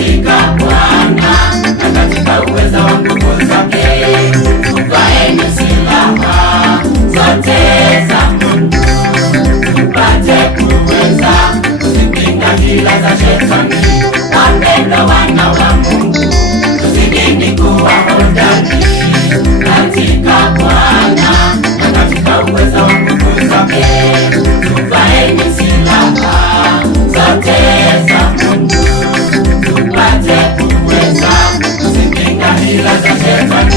katika Bwana na katika uweza wa nguvu zake. Tuvaeni silaha zote za Mungu, tupate kuweza kuzipinga hila za Shetani. Wapendwa wana wa Mungu, tuzidini kuwa hodari katika Bwana na katika uweza wa nguvu zake. Tuvaeni silaha zote za Mungu, tupate kuweza kuzipinga hila za Shetani.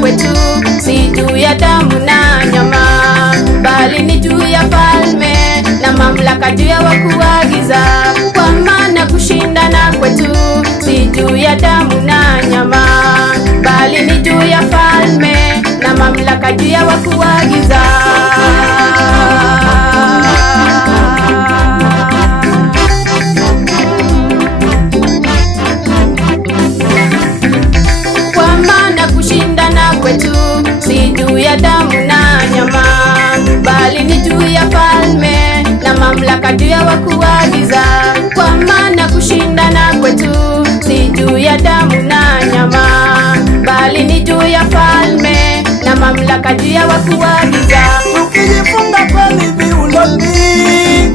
Kwetu si juu ya damu na nyama, bali ni juu ya falme na mamlaka, juu ya wakuu wa giza. Kwa maana kushindana kwetu si juu ya damu na nyama, bali ni juu ya falme na mamlaka, juu ya wakuu wa giza. Kwetu si juu ya damu na nyama, bali ni juu ya falme na mamlaka, juu ya wakuu wa giza. Kwa maana kushindana kwetu si juu ya damu na nyama, bali ni juu ya falme na mamlaka, juu ya wakuu wa giza. Tukijifunga kweli viunoni,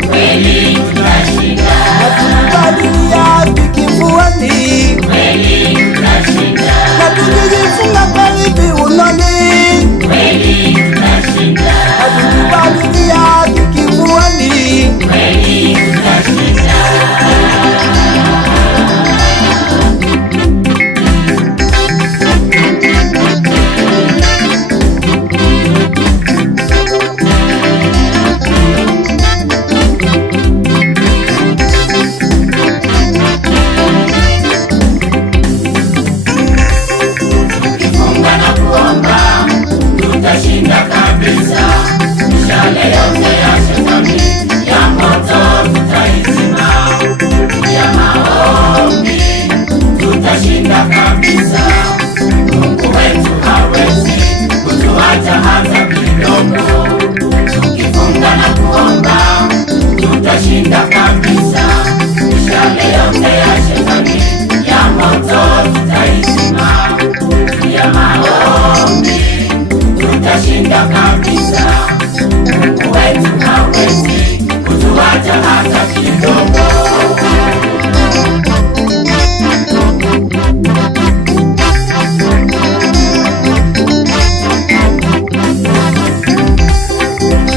kweli tutashinda. Tukivalia kifuani, kweli tutashinda. Na tukijifunga kweli viunoni, kweli tutashinda. Tukivalia kifuani, kweli tutashinda. Tutashinda kabisa, mishale yote ya Shetani ya moto tutaizima. Ya maombi tutashinda kabisa, Mungu wetu hawezi kutuacha hata kidogo. Tukifunga na kuomba tutashinda kabisa, mishale yote ya Shetani ya moto tutaizima. Ya maombi tutashinda kabisa, Mungu wetu hawezi kutuacha hata kidogo.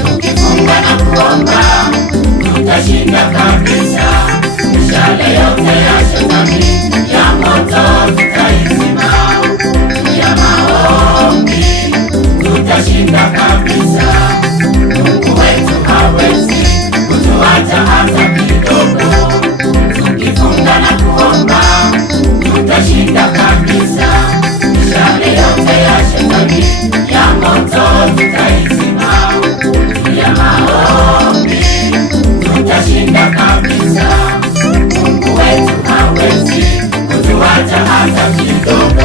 Tukifunga na kuomba tutashinda kabisa, mishale yote ya Shetani ya moto tutaizima. Ya maombi tutashinda kabisa, Mungu wetu hawezi kutuacha hata kidogo. Tukifunga na kuomba tutashinda kabisa, mishale yote ya Shetani ya moto tutaizima. Ya maombi tutashinda kabisa, Mungu wetu hawezi kutuacha hata kidogo.